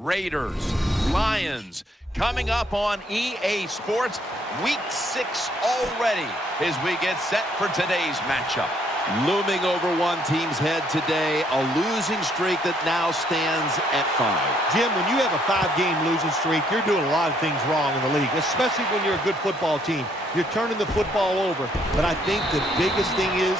Raiders, Lions, coming up on EA Sports. Week 6 already as we get set for today's matchup. Looming over one team's head today, a losing streak that now stands at 5. Jim, when you have a 5-game losing streak, you're doing a lot of things wrong in the league, especially when you're a good football team. You're turning the football over. But I think the biggest thing is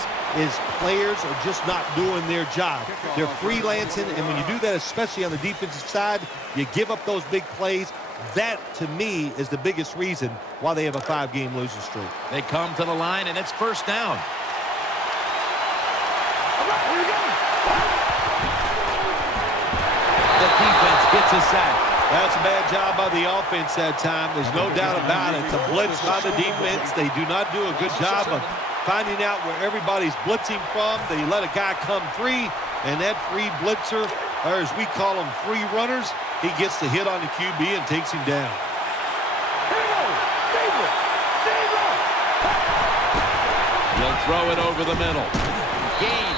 players are just not doing their job. They're freelancing, and when you do that, especially on the defensive side, you give up those big plays. That, to me, is the biggest reason why they have a 5-game losing streak. They come to the line, and it's first down. The defense gets a sack. That's a bad job by the offense that time. There's no doubt about it. The blitz by the defense, they do not do a good job of finding out where everybody's blitzing from. They let a guy come free, and that free blitzer, or as we call them, free runners, he gets the hit on the QB and takes him down. He'll throw it over the middle. Gain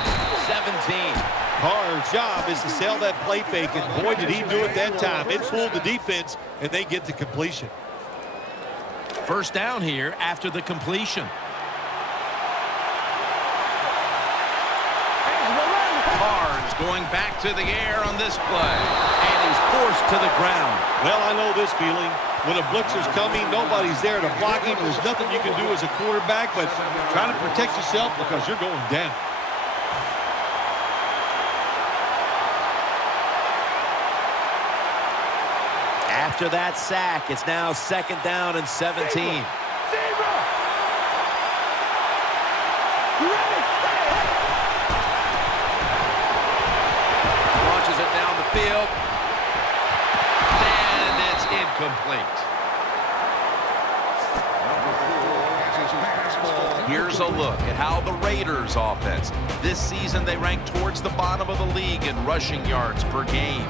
17. Carr's job is to sell that play fake, and boy, did he do it that time. It fooled the defense, and they get the completion. First down here after the completion. Carr's going back to the air on this play, and he's forced to the ground. Well, I know this feeling. When a blitzer's coming, nobody's there to block him. There's nothing you can do as a quarterback, but try to protect yourself because you're going down. After that sack, it's now second down and 17. Launches it down the field. And it's incomplete. Here's a look at how the Raiders offense. This season they rank towards the bottom of the league in rushing yards per game.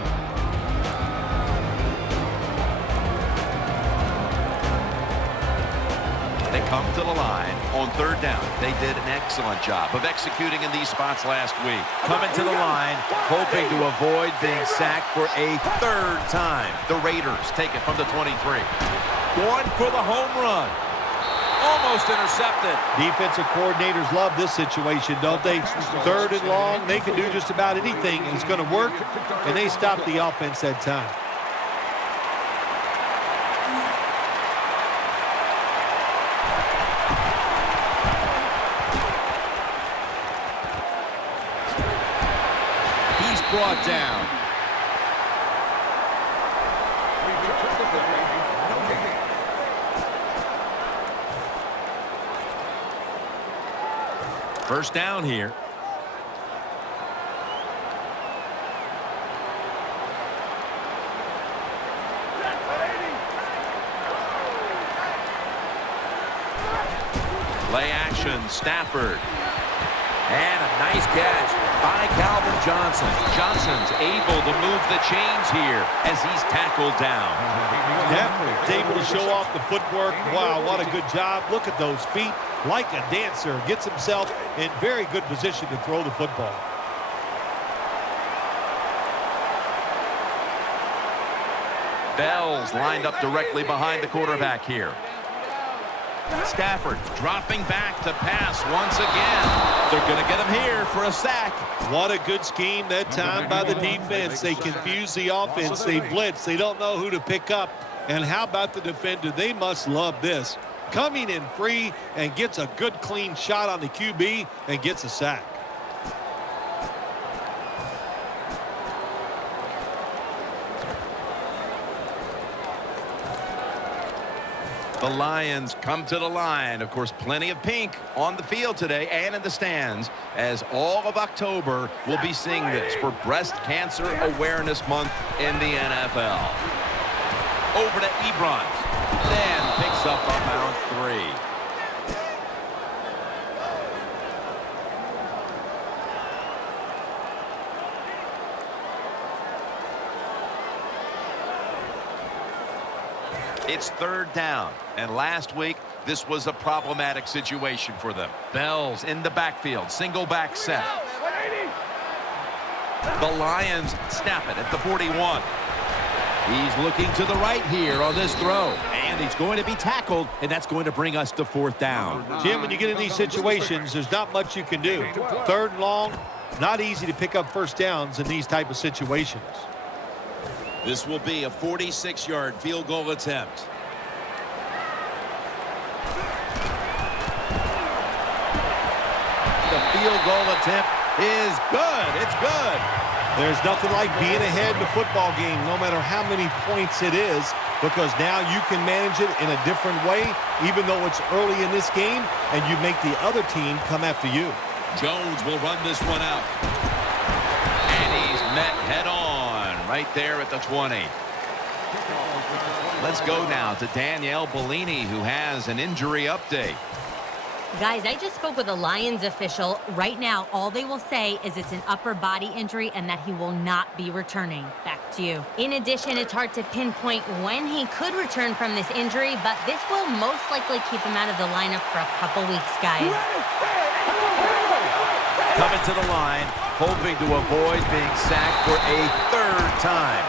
They come to the line on third down. They did an excellent job of executing in these spots last week. Coming to the line, hoping to avoid being sacked for a third time. The Raiders take it from the 23. Going for the home run. Almost intercepted. Defensive coordinators love this situation, don't they? Third and long, they can do just about anything, and it's going to work, and they stop the offense that time. Brought down. First down here. Play action, Stafford. And a nice catch by Calvin Johnson. Johnson's able to move the chains here as he's tackled down. Stafford's able to show off the footwork. Wow, what a good job. Look at those feet. Like a dancer. Gets himself in very good position to throw the football. Bell's lined up directly behind the quarterback here. Stafford dropping back to pass once again. They're going to get him here for a sack. What a good scheme that time by the defense. They confuse the offense. They blitz. They don't know who to pick up. And how about the defender? They must love this. Coming in free and gets a good clean shot on the QB and gets a sack. The Lions come to the line. Of course, plenty of pink on the field today and in the stands, as all of October will be seeing this for Breast Cancer Awareness Month in the NFL. Over to Ebron. Then picks up about 3. It's third down, and last week this was a problematic situation for them. Bell's in the backfield, single back set. The Lions snap it at the 41. He's looking to the right here on this throw. And he's going to be tackled, and that's going to bring us to 4th down. Jim, when you get in these situations, there's not much you can do. 3rd and long, not easy to pick up first downs in these type of situations. This will be a 46-yard field goal attempt. The field goal attempt is good. It's good. There's nothing like being ahead in the football game, no matter how many points it is, because now you can manage it in a different way, even though it's early in this game, and you make the other team come after you. Jones will run this one out. And he's met head on right there at the 20. Let's go now to Danielle Bellini, who has an injury update. Guys, I just spoke with a Lions official. Right now, all they will say is it's an upper body injury and that he will not be returning. Back to you. In addition, it's hard to pinpoint when he could return from this injury, but this will most likely keep him out of the lineup for a couple weeks, guys. Coming to the line, hoping to avoid being sacked for a 3rd time.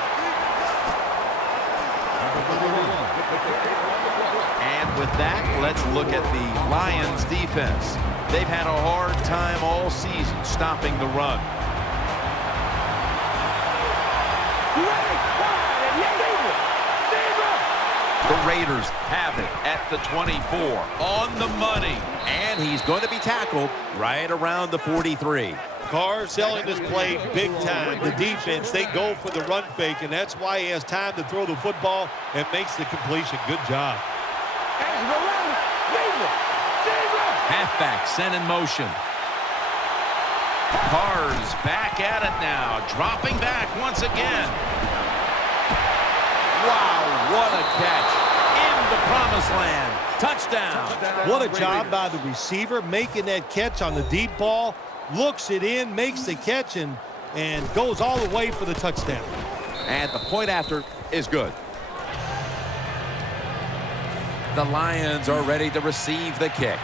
And with that, let's look at the Lions defense. They've had a hard time all season stopping the run. The Raiders have it at the 24. On the money. And he's going to be tackled right around the 43. Carr selling this play big time. The defense, they go for the run fake, and that's why he has time to throw the football and makes the completion. Good job. Halfback sent in motion. Carr's back at it now, dropping back once again. Wow, what a catch. In the promised land. Touchdown. What a job by the receiver making that catch on the deep ball. Looks it in, makes the catch, and goes all the way for the touchdown. And the point after is good. The Lions are ready to receive the kick.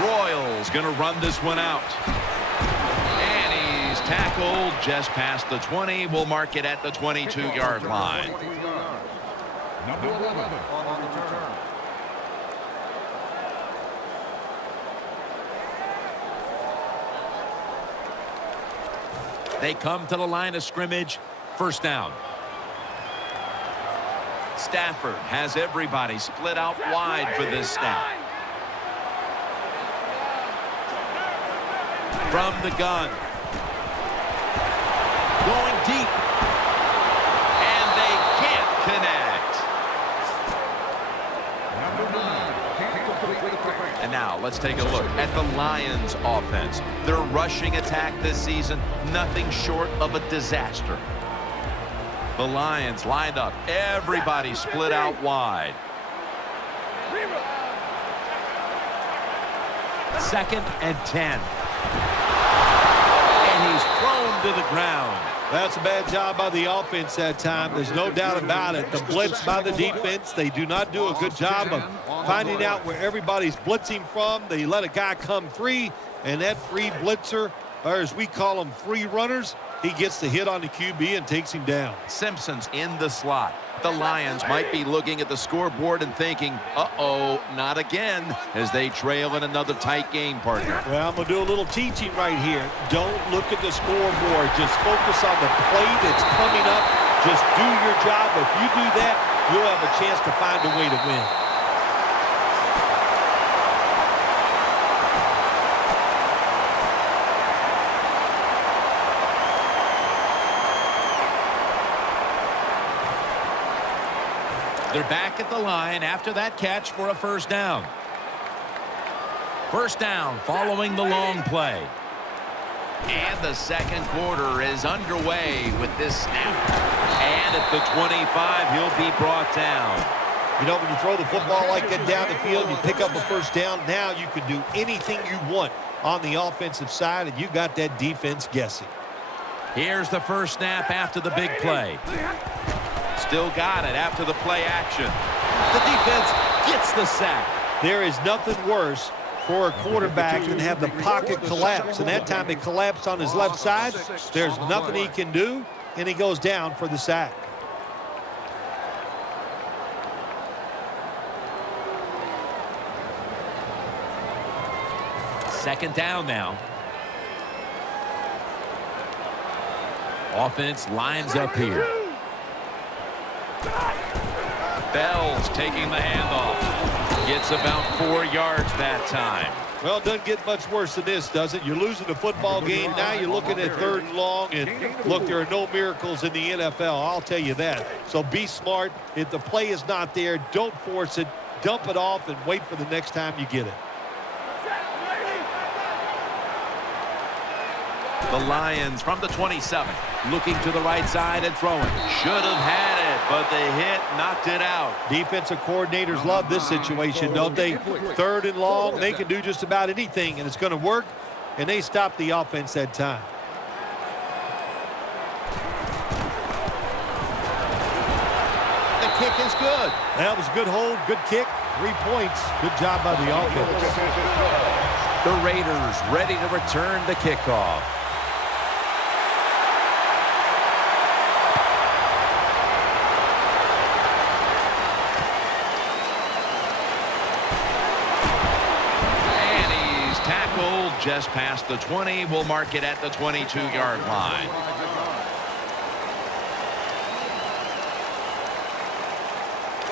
Royals going to run this one out. And he's tackled just past the 20. We'll mark it at the 22-yard line. Number 11 on the return. They come to the line of scrimmage. 1st down. Stafford has everybody split out wide for this snap. From the gun. Going deep. And they can't connect. And now let's take a look at the Lions offense. Their rushing attack this season, nothing short of a disaster. The Lions lined up, everybody split out wide. 2nd and 10. And he's thrown to the ground. That's a bad job by the offense that time. There's no doubt about it. The blitz by the defense, they do not do a good job of finding out where everybody's blitzing from. They let a guy come free, and that free blitzer, or as we call them, free runners, he gets the hit on the QB and takes him down. Simpson's in the slot. The Lions might be looking at the scoreboard and thinking, uh-oh, not again, as they trail in another tight game, partner. Well, I'm going to do a little teaching right here. Don't look at the scoreboard. Just focus on the play that's coming up. Just do your job. If you do that, you'll have a chance to find a way to win. They're back at the line after that catch for a 1st down. 1st down following the long play. And the 2nd quarter is underway with this snap. And at the 25, he'll be brought down. You know, when you throw the football like that down the field, you pick up a 1st down. Now you can do anything you want on the offensive side, and you got that defense guessing. Here's the 1st snap after the big play. Still got it after the play action. The defense gets the sack. There is nothing worse for a quarterback and have the pocket collapse. And that time it collapsed on his left side. There's nothing he can do, and he goes down for the sack. Second down now. Offense lines up here. Bell's taking the handoff. Gets about 4 yards that time. Well, it doesn't get much worse than this, does it? You're losing the football game. Now you're looking at 3rd and long. And, look, there are no miracles in the NFL. I'll tell you that. So be smart. If the play is not there, don't force it. Dump it off and wait for the next time you get it. The Lions from the 27. Looking to the right side and throwing. Should have had it, but the hit knocked it out. Defensive coordinators love this situation, don't they? 3rd and long, they can do just about anything, and it's going to work, and they stop the offense that time. The kick is good. That was a good hold, good kick, 3 points. Good job by the offense. The Raiders ready to return the kickoff. Just past the 20. We'll mark it at the 22-yard line.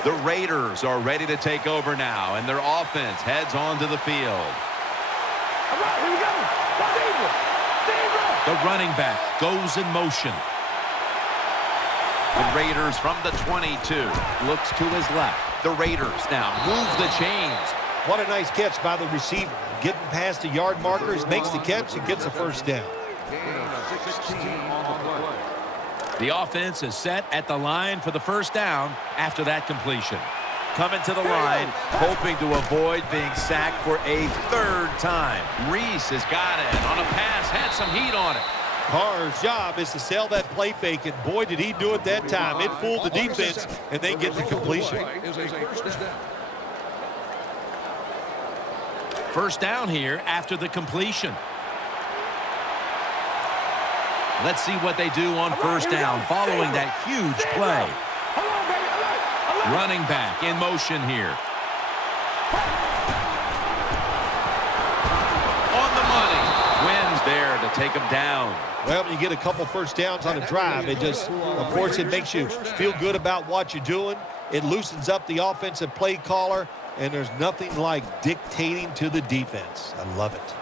The Raiders are ready to take over now, and their offense heads onto the field. All right, here we go. The running back goes in motion. The Raiders from the 22. Looks to his left. The Raiders now move the chains. What a nice catch by the receiver. Getting past the yard markers, makes the catch, and gets a first down. The offense is set at the line for the first down after that completion. Coming to the line, hoping to avoid being sacked for a 3rd time. Reese has got it on a pass, had some heat on it. Carr's job is to sell that play fake, and boy, did he do it that time. It fooled the defense, and they get the completion. First down here after the completion. Let's see what they do on first down following that huge play. Running back in motion here. On the money. Wins there to take him down. Well, when you get a couple first downs on a drive, it just, of course, it makes you feel good about what you're doing. It loosens up the offensive play caller, and there's nothing like dictating to the defense. I love it.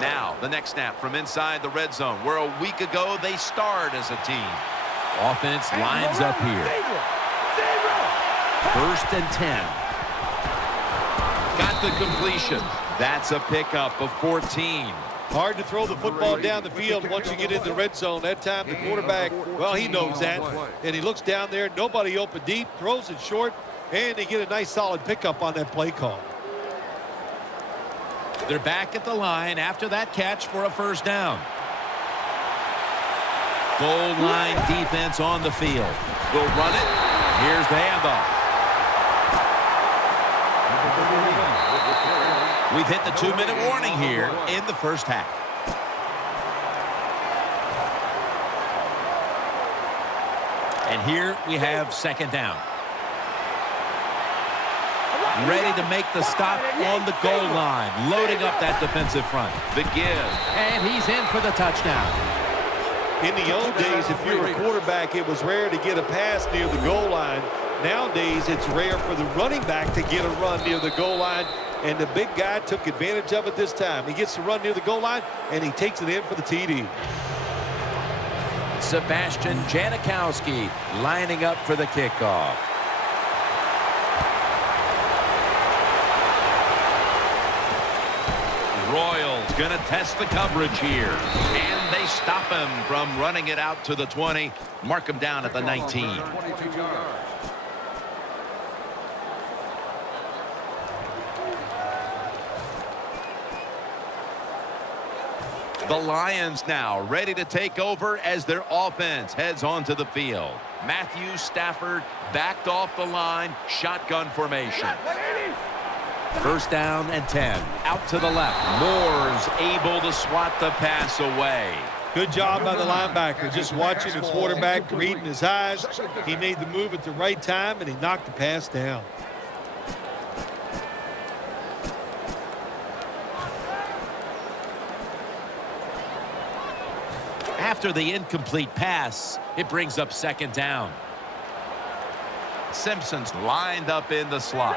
Now, the next snap from inside the red zone, where a week ago they starred as a team. Offense lines up here. 1st and 10. Got the completion. That's a pickup of 14. Hard to throw the football down the field once you get in the red zone. That time the quarterback, well, he knows that. And he looks down there, nobody open deep, throws it short, and they get a nice solid pickup on that play call. They're back at the line after that catch for a first down. Goal line defense on the field. Will run it. Here's the handoff. We've hit the 2-minute warning here in the first half. And here we have second down. Ready to make the stop on the goal line. Loading up that defensive front. The give. And he's in for the touchdown. In the old days, if you were a quarterback, it was rare to get a pass near the goal line. Nowadays, it's rare for the running back to get a run near the goal line. And the big guy took advantage of it this time. He gets to run near the goal line, and he takes it in for the TD. Sebastian Janikowski lining up for the kickoff. Royals going to test the coverage here. And they stop him from running it out to the 20. Mark him down at the 19. The Lions now ready to take over as their offense heads onto the field. Matthew Stafford backed off the line, shotgun formation. First down and 10. Out to the left. Moore's able to swat the pass away. Good job by the linebacker, just watching the quarterback, reading his eyes. He made the move at the right time, and he knocked the pass down. After the incomplete pass, it brings up second down. Simpson's lined up in the slot.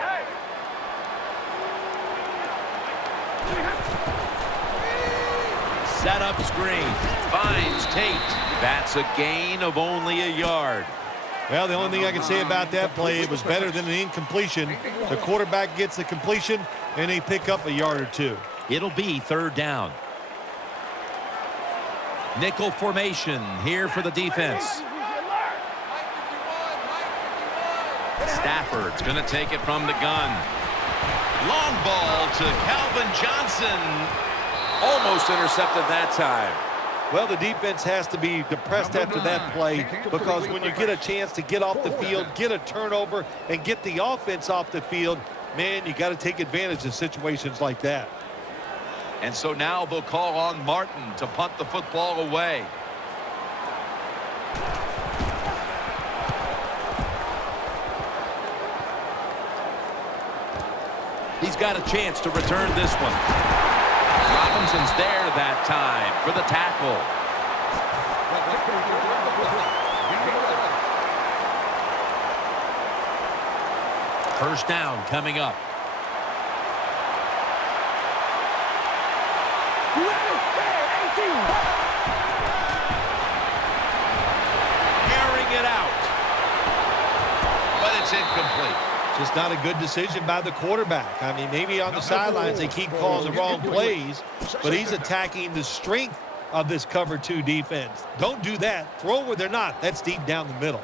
Set up screen. Finds Tate. That's a gain of only a yard. Well, the only thing I can say about that play, it was better than an incompletion. The quarterback gets the completion, and they pick up a yard or two. It'll be third down. Nickel formation here for the defense. Stafford's going to take it from the gun. Long ball to Calvin Johnson. Almost intercepted that time. Well, the defense has to be depressed after that play, because when you get a chance to get off the field, get a turnover, and get the offense off the field, man, you got to take advantage of situations like that. And so now they'll call on Martin to punt the football away. He's got a chance to return this one. Robinson's there that time for the tackle. First down coming up. Carrying it out. But it's incomplete. Just not a good decision by the quarterback. I mean, maybe on the sidelines they keep calling the wrong plays, but he's attacking the strength of this cover 2 defense. Don't do that. Throw where they're not. That's deep down the middle.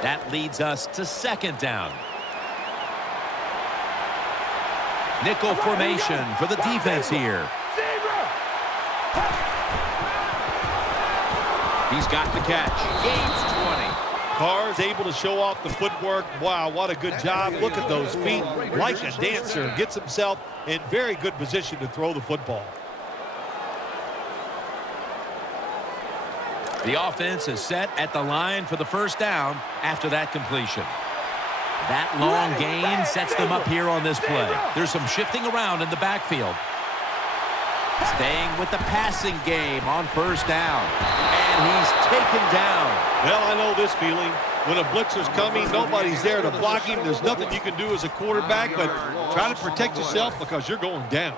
That leads us to second down. Nickel formation for the defense here. He's got the catch. Gains 20. Carr's able to show off the footwork. Wow, what a good job. Look at those feet. Like a dancer. Gets himself in very good position to throw the football. The offense is set at the line for the first down after that completion. That long gain sets them up here on this play. There's some shifting around in the backfield. Staying with the passing game on first down. And he's taken down. Well, I know this feeling. When a blitzer's coming, nobody's there to block him. There's nothing you can do as a quarterback, but try to protect yourself because you're going down.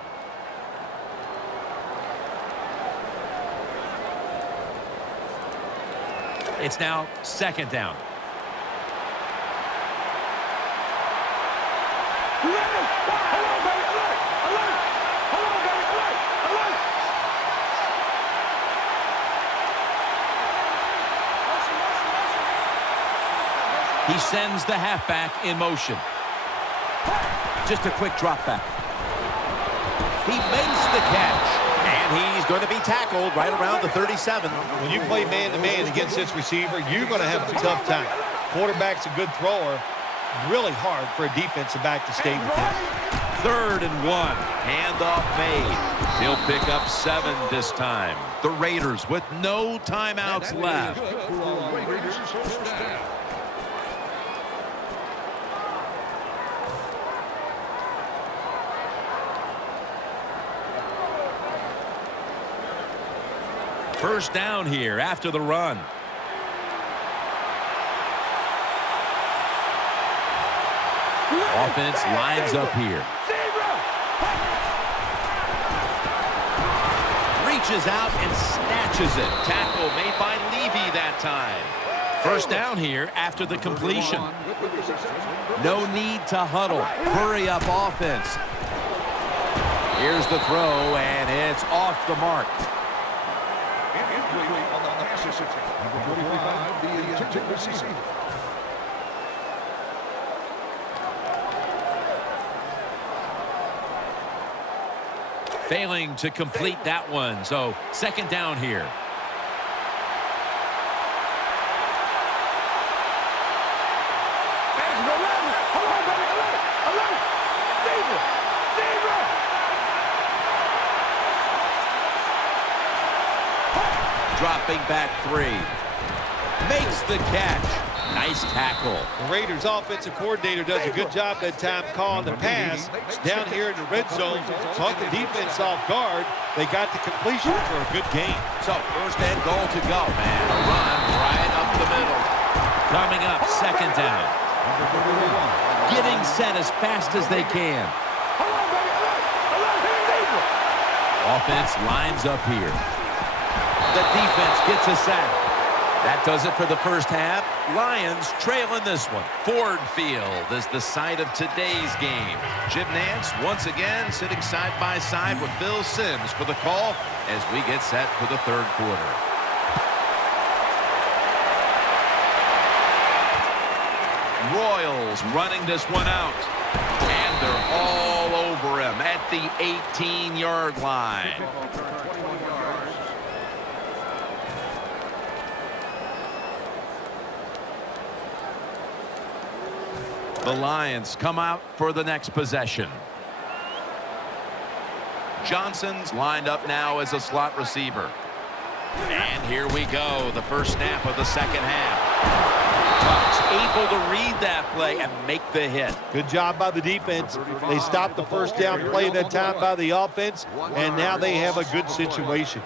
It's now second down. He sends the halfback in motion. Just a quick drop back. He makes the catch. And he's going to be tackled right around the 37. When you play man-to-man against this receiver, you're going to have a tough time. Quarterback's a good thrower. Really hard for a defensive back to stay with him. 3rd and 1. Handoff made. He'll pick up 7 this time. The Raiders with no timeouts left. First down here after the run. Offense lines up here. Reaches out and snatches it. Tackle made by Levy that time. First down here after the completion. No need to huddle. Hurry up offense. Here's the throw, and it's off the mark. Failing to complete that one. So second down here. Dropping back 3. Makes the catch. Nice tackle. The Raiders offensive coordinator does a good job that time calling the pass down here in the red zone. Caught the defense off guard. They got the completion for a good game. So first and goal to go, man. A run right up the middle. Coming up, second down. Getting set as fast as they can. Offense lines up here. The defense gets a sack. That does it for the first half. Lions trail in this one. Ford Field is the site of today's game. Jim Nantz once again sitting side by side with Bill Sims for the call as we get set for the third quarter. Royals running this one out. And they're all over him at the 18-yard line. The Lions come out for the next possession. Johnson's lined up now as a slot receiver. And here we go, the first snap of the second half. Bucks able to read that play and make the hit. Good job by the defense. They stopped the first down play that time by the offense, and now they have a good situation.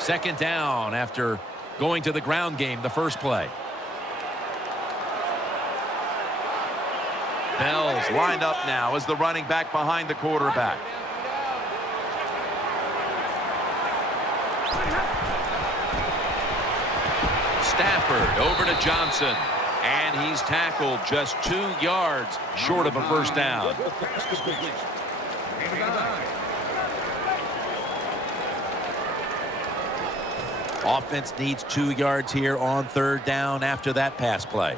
Second down after going to the ground game the first play. Bell's lined up now as the running back behind the quarterback. Stafford over to Johnson. And he's tackled just 2 yards short of a first down. Offense needs 2 yards here on third down after that pass play.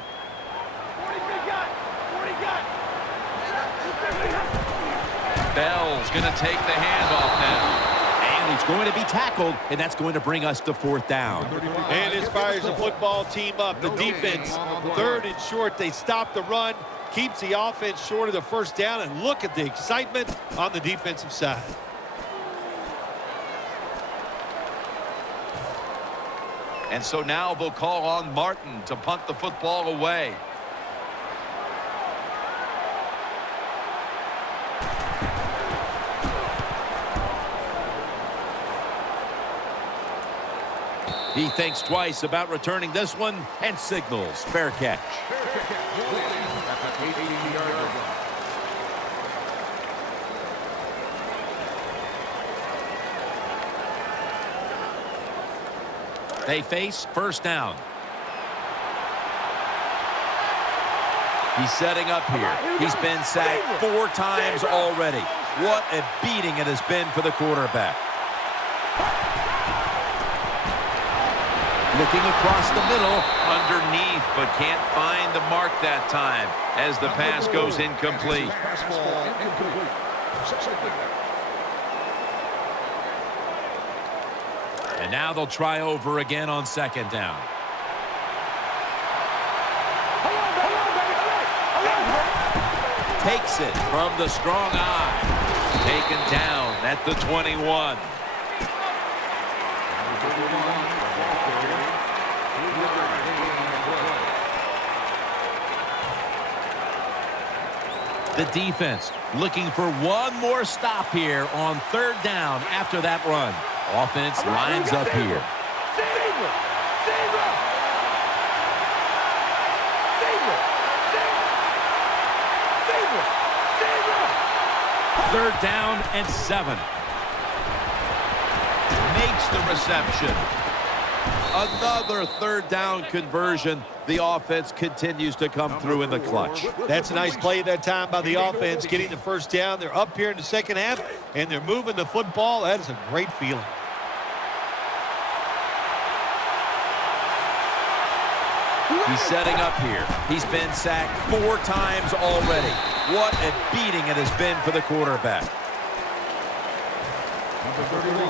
Bell's going to take the handoff now. And he's going to be tackled, and that's going to bring us to fourth down. And it fires the football team up. The defense, third and short. They stop the run, keeps the offense short of the first down, and look at the excitement on the defensive side. And so now they'll call on Martin to punt the football away. He thinks twice about returning this one and signals fair catch. They face first down. He's setting up here. He's been sacked 4 times already. What a beating it has been for the quarterback. Looking across the middle, Underneath, but can't find the mark that time as the pass goes incomplete. and now they'll try over again on second down. Takes it from the strong eye. Taken down at the 21. The defense looking for one more stop here on third down after that run. Offense lines up here. Third down and 7. Makes the reception. Another third down conversion. The offense continues to come through in the clutch. That's a nice play that time by the offense, getting the first down. They're up here in the second half, and they're moving the football. That is a great feeling. He's setting up here. He's been sacked 4 times already. What a beating it has been for the quarterback. Number 31.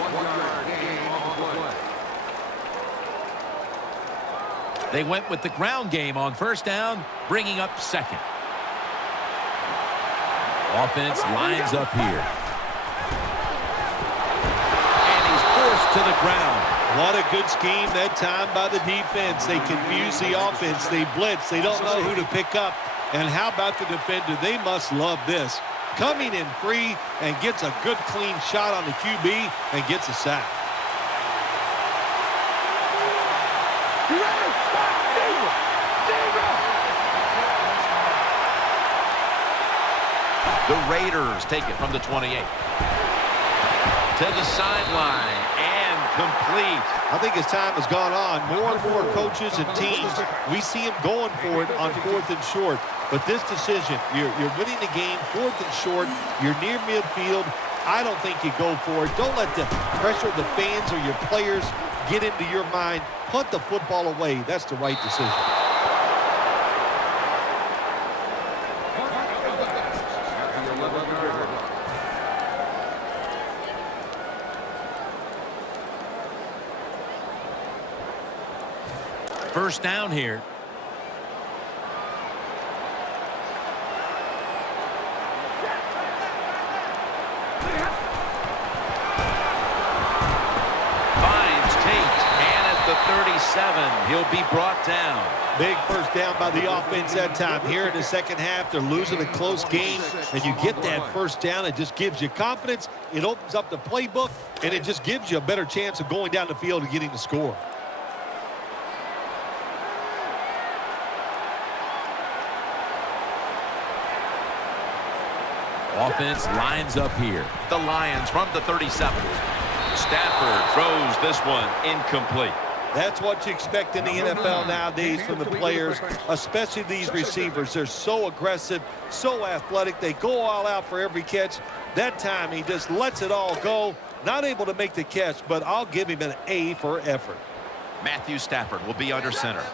1 yard gain on the play. They went with the ground game on first down, bringing up second. Offense lines up here. And he's forced to the ground. What a good scheme that time by the defense. They confuse the offense. They blitz. They don't know who to pick up. And how about the defender? They must love this. Coming in free and gets a good clean shot on the QB and gets a sack. The Raiders take it from the 28. To the sideline and complete. I think as time has gone on, more and more coaches and teams, we see them going for it on 4th and short. But this decision, you're winning the game, 4th and short, you're near midfield. I don't think you go for it. Don't let the pressure of the fans or your players get into your mind. Punt the football away. That's the right decision. First down here. Finds Tate, and at the 37, he'll be brought down. Big first down by the offense that time. Here in the second half, they're losing a close game, and you get that first down. It just gives you confidence. It opens up the playbook, and it just gives you a better chance of going down the field and getting the score. Offense lines up here. The Lions from the 37. Stafford throws this one incomplete. That's what you expect in the NFL nowadays from the players, especially these receivers. They're so aggressive, so athletic. They go all out for every catch. That time he just lets it all go. Not able to make the catch, but I'll give him an A for effort. Matthew Stafford will be under center.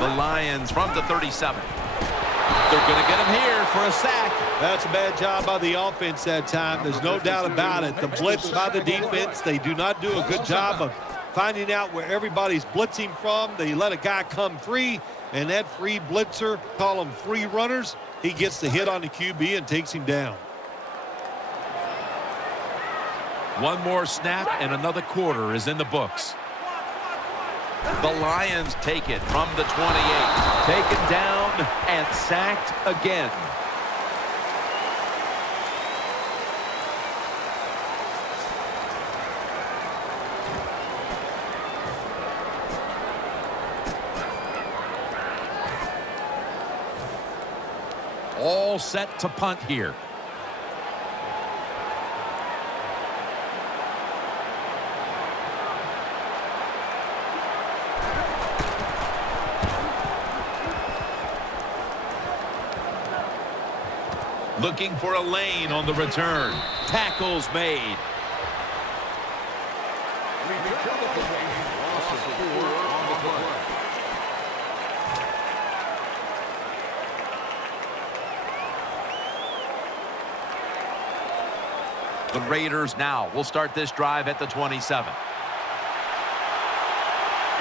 The Lions from the 37. They're going to get him here for a sack. That's a bad job by the offense that time. There's no doubt about it. The blitz by the defense, they do not do a good job of finding out where everybody's blitzing from. They let a guy come free, and that free blitzer, call them free runners, he gets the hit on the QB and takes him down. One more snap, and another quarter is in the books. The Lions take it from the 28. Taken down and sacked again. All set to punt here. Looking for a lane on the return. Tackles made. The Raiders now will start this drive at the 27.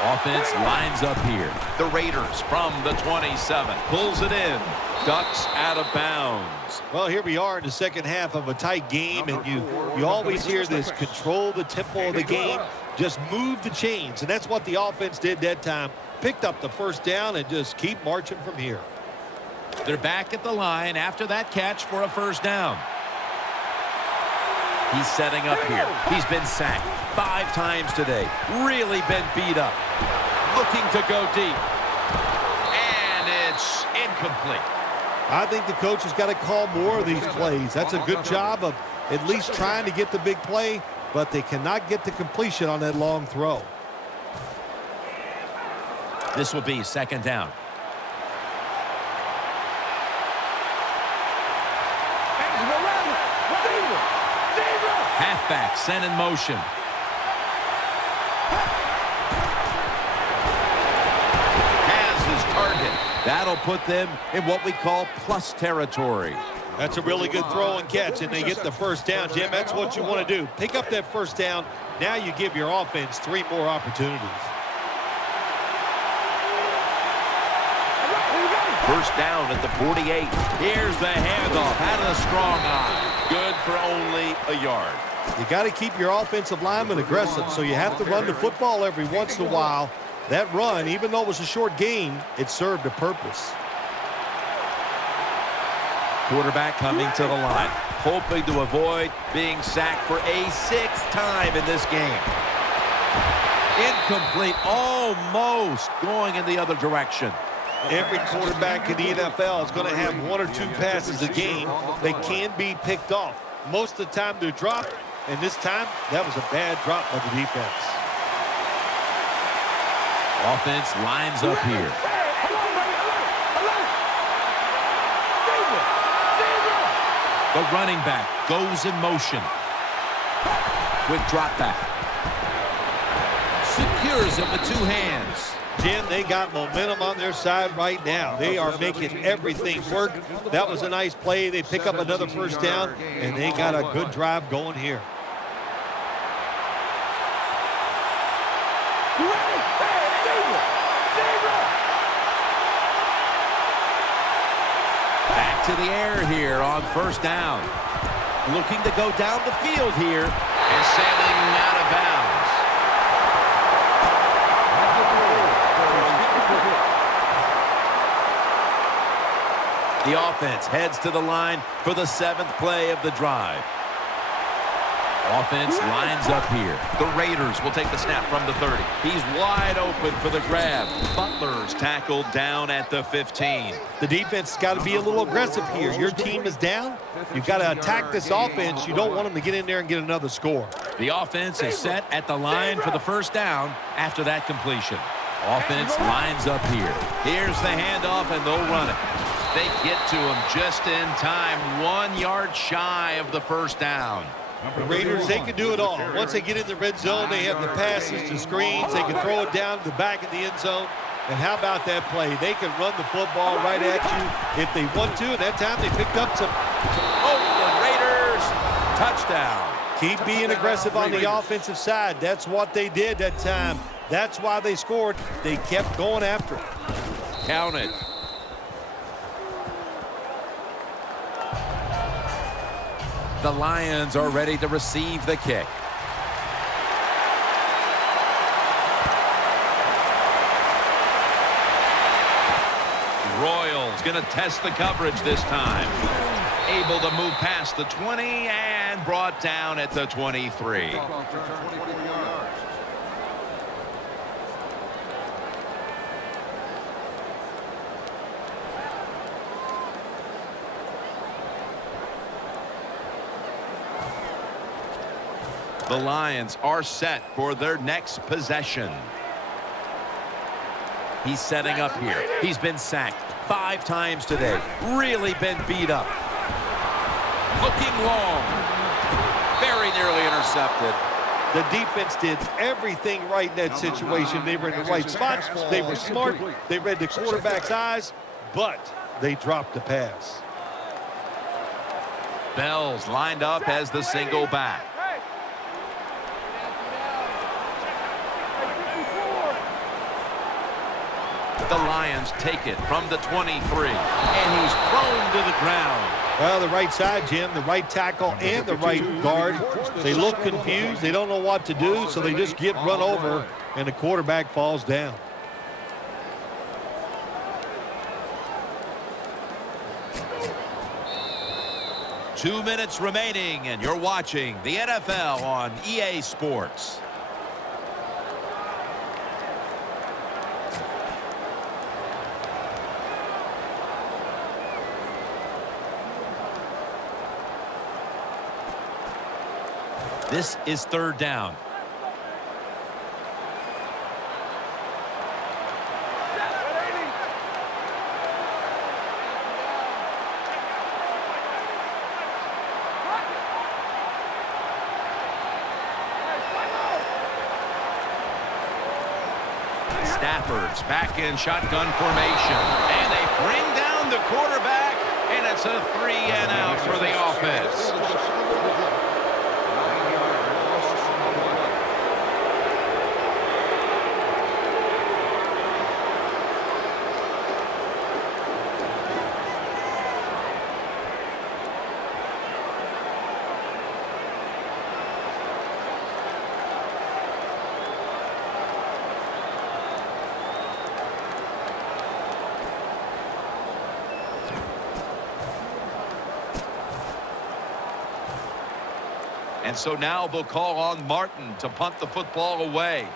Offense lines up here. The Raiders from the 27. Pulls it in. Ducks out of bounds. Well, here we are in the second half of a tight game, and you always hear this: control the tempo of the game, just move the chains, and that's what the offense did that time. Picked up the first down and just keep marching from here. They're back at the line after that catch for a first down. He's setting up here. He's been sacked 5 times today. Really been beat up. Looking to go deep. And it's incomplete. I think the coach has got to call more of these plays. That's a good job of at least trying to get the big play, but they cannot get the completion on that long throw. This will be second down. Halfback sent in motion. Has his target. That'll put them in what we call plus territory. That's a really good throw and catch, and they get the first down, Jim. That's what you want to do. Pick up that first down. Now you give your offense 3 more opportunities. First down at the 48. Here's the handoff out of the strong eye. Good for only a yard. You got to keep your offensive lineman aggressive, so you have to run the football every once in a while. That run, even though it was a short game, it served a purpose. Quarterback coming to the line, hoping to avoid being sacked for a 6th time in this game. Incomplete, almost going in the other direction. Every quarterback in the NFL is going to have 1 or 2 passes a game that can be picked off. Most of the time they're dropped, and this time that was a bad drop by the defense. Offense lines up here. The running back goes in motion. Quick drop back. Secures it with 2 hands. Jim, they got momentum on their side right now. They are making everything work. That was a nice play. They pick up another first down, and they got a good drive going here. Back to the air here on first down. Looking to go down the field here. And sailing out of bounds. The offense heads to the line for the 7th play of the drive. Offense lines up here. The Raiders will take the snap from the 30. He's wide open for the grab. Butler's tackled down at the 15. The defense has got to be a little aggressive here. Your team is down. You've got to attack this offense. You don't want them to get in there and get another score. The offense is set at the line for the first down after that completion. Offense lines up here. Here's the handoff, and they'll run it. They get to him just in time. 1 yard shy of the first down. The Raiders, they can do it all. Once they get in the red zone, they have the passes, the screens. They can throw it down to the back of the end zone. And how about that play? They can run the football right at you if they want to. And that time they picked up some. Oh, the Raiders, touchdown. Keep being aggressive on the offensive side. That's what they did that time. That's why they scored. They kept going after it. Count it. The Lions are ready to receive the kick. Royals going to test the coverage this time. Able to move past the 20 and brought down at the 23. The Lions are set for their next possession. He's setting up here. He's been sacked 5 times today. Really been beat up. Looking long. Very nearly intercepted. The defense did everything right in that situation. They were in the right spot. They were smart. They read the quarterback's eyes, but they dropped the pass. Bell's lined up as the single back. The Lions take it from the 23, and he's thrown to the ground. Well, the right side, Jim, the right tackle and the right guard. They look confused. They don't know what to do, so they just get run over, and the quarterback falls down. Two minutes remaining, and you're watching the NFL on EA Sports. This is 3rd down. Stafford's back in shotgun formation. And they bring down the quarterback, and it's a 3-and-out for the offense. And so now they'll call on Martin to punt the football away.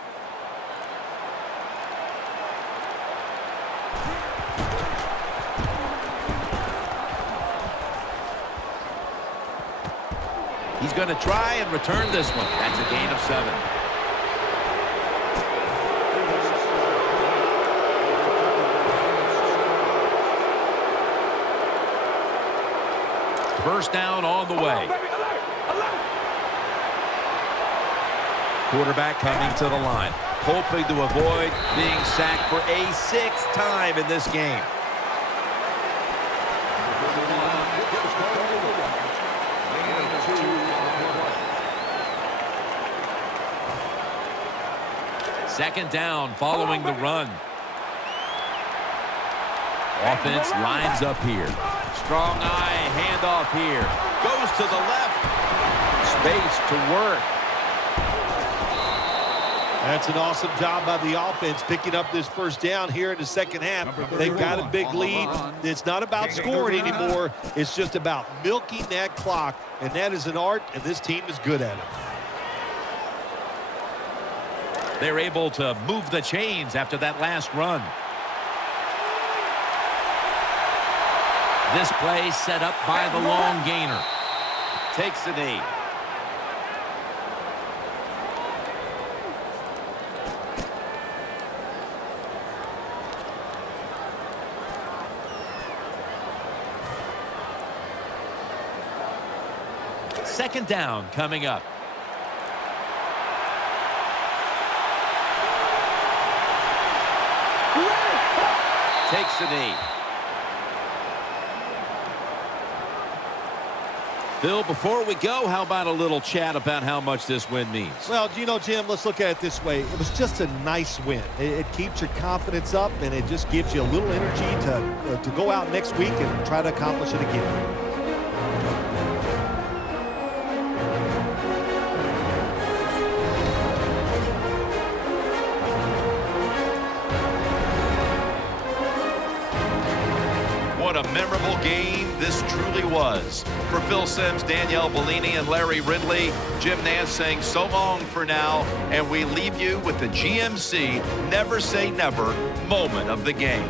He's going to try and return this one. That's a gain of 7. First down on the way. Quarterback coming to the line, hoping to avoid being sacked for a 6th time in this game. Second down following the run. Offense lines up here. Strong eye handoff here. Goes to the left. Space to work. That's an awesome job by the offense picking up this first down here in the second half. They've got a big lead. It's not about scoring anymore. It's just about milking that clock, and that is an art, and this team is good at it. They're able to move the chains after that last run. This play set up by the long gainer. Takes the knee. Second down coming up. Takes the knee. Phil, before we go, how about a little chat about how much this win means? Well, you know, Jim, let's look at it this way. It was just a nice win. It keeps your confidence up, and it just gives you a little energy to go out next week and try to accomplish it again. What a memorable game this truly was. For Phil Simms, Danielle Bellini, and Larry Ridley, Jim Nance saying so long for now, and we leave you with the GMC Never Say Never moment of the game.